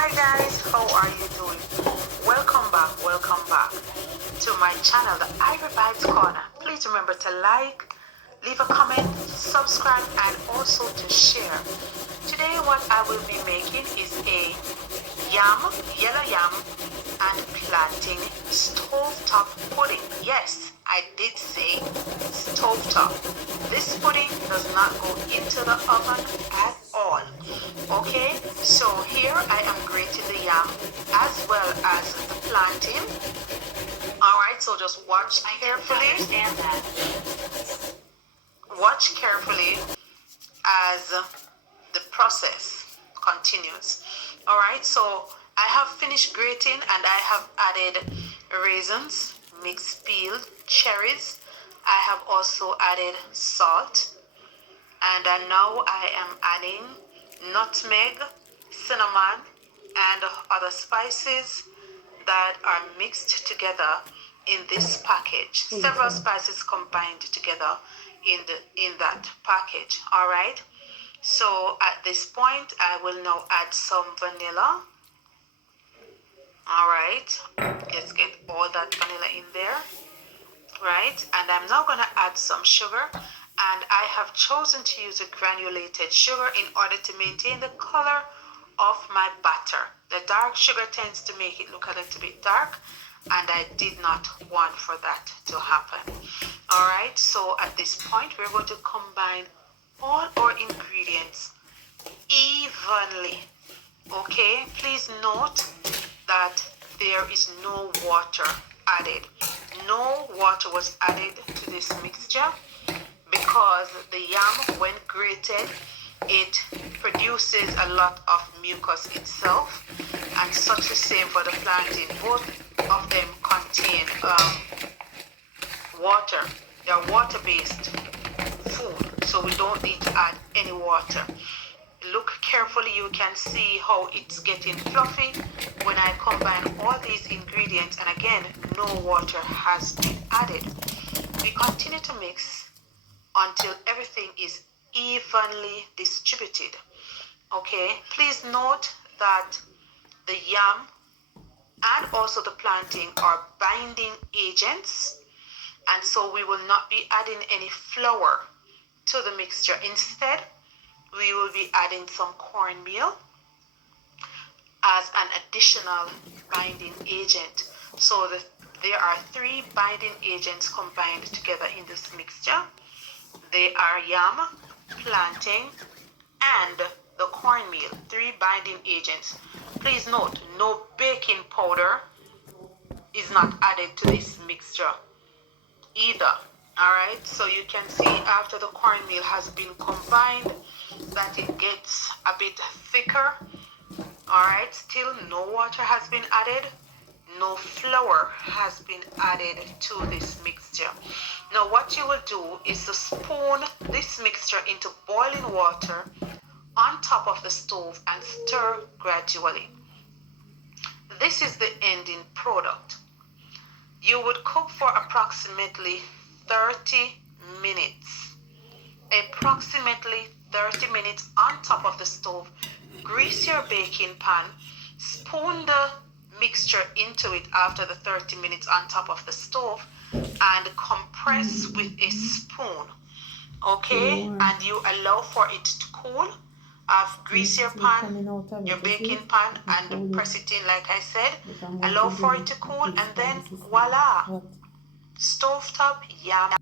Hi guys, how are you doing? Welcome back to my channel, the Ivy Bites Corner. Please remember to like, leave a comment, subscribe, and also to share. Today what I will be making is a yellow yam and plantain stovetop pudding. Yes, I did say stovetop. This pudding does not go into the oven at all. Okay, so here I am grating the yam as well as the plantain. Alright, so just watch carefully. Watch carefully as the process continues. Alright, so I have finished grating and I have added raisins, mixed peeled cherries. I have also added salt, and now I am adding nutmeg, cinnamon, and other spices that are mixed together in this package. Several spices combined together in that package. All right, so at this point I will now add some vanilla. All right, let's get all that vanilla in there. Right, and I'm now going to add some sugar, and I have chosen to use a granulated sugar in order to maintain the color of my batter. The dark sugar tends to make it look a little bit dark, and I did not want for that to happen. Alright, so at this point we're going to combine all our ingredients evenly. Okay, please note that there is no water added. No water was added to this mixture because the yam, when grated, it produces a lot of mucus itself, and such the same for the plantain. Both of them contain water. They are water-based food, so we don't need to add any water. Look carefully, you can see how it's getting fluffy when I combine all these ingredients, and again, no water has been added. We continue to mix until everything is evenly distributed. Okay, please note that the yam and also the plantain are binding agents, and so we will not be adding any flour to the mixture. Instead, we will be adding some cornmeal as an additional binding agent. So there are 3 binding agents combined together in this mixture. They are yam, plantain, and the cornmeal. 3 binding agents. Please note, no baking powder is not added to this mixture either. Alright, so you can see after the cornmeal has been combined that it gets a bit thicker. Alright, still no water has been added, no flour has been added to this mixture. Now what you will do is to spoon this mixture into boiling water on top of the stove and stir gradually. This is the ending product. You would cook for approximately 30 minutes. Approximately 30 minutes on top of the stove. Grease your baking pan. Spoon the mixture into it after the 30 minutes on top of the stove and compress with a spoon. Okay, and you allow for it to cool. Grease your pan, your baking pan, and press it in like I said. Allow for it to cool, and then voila! Stovetop yam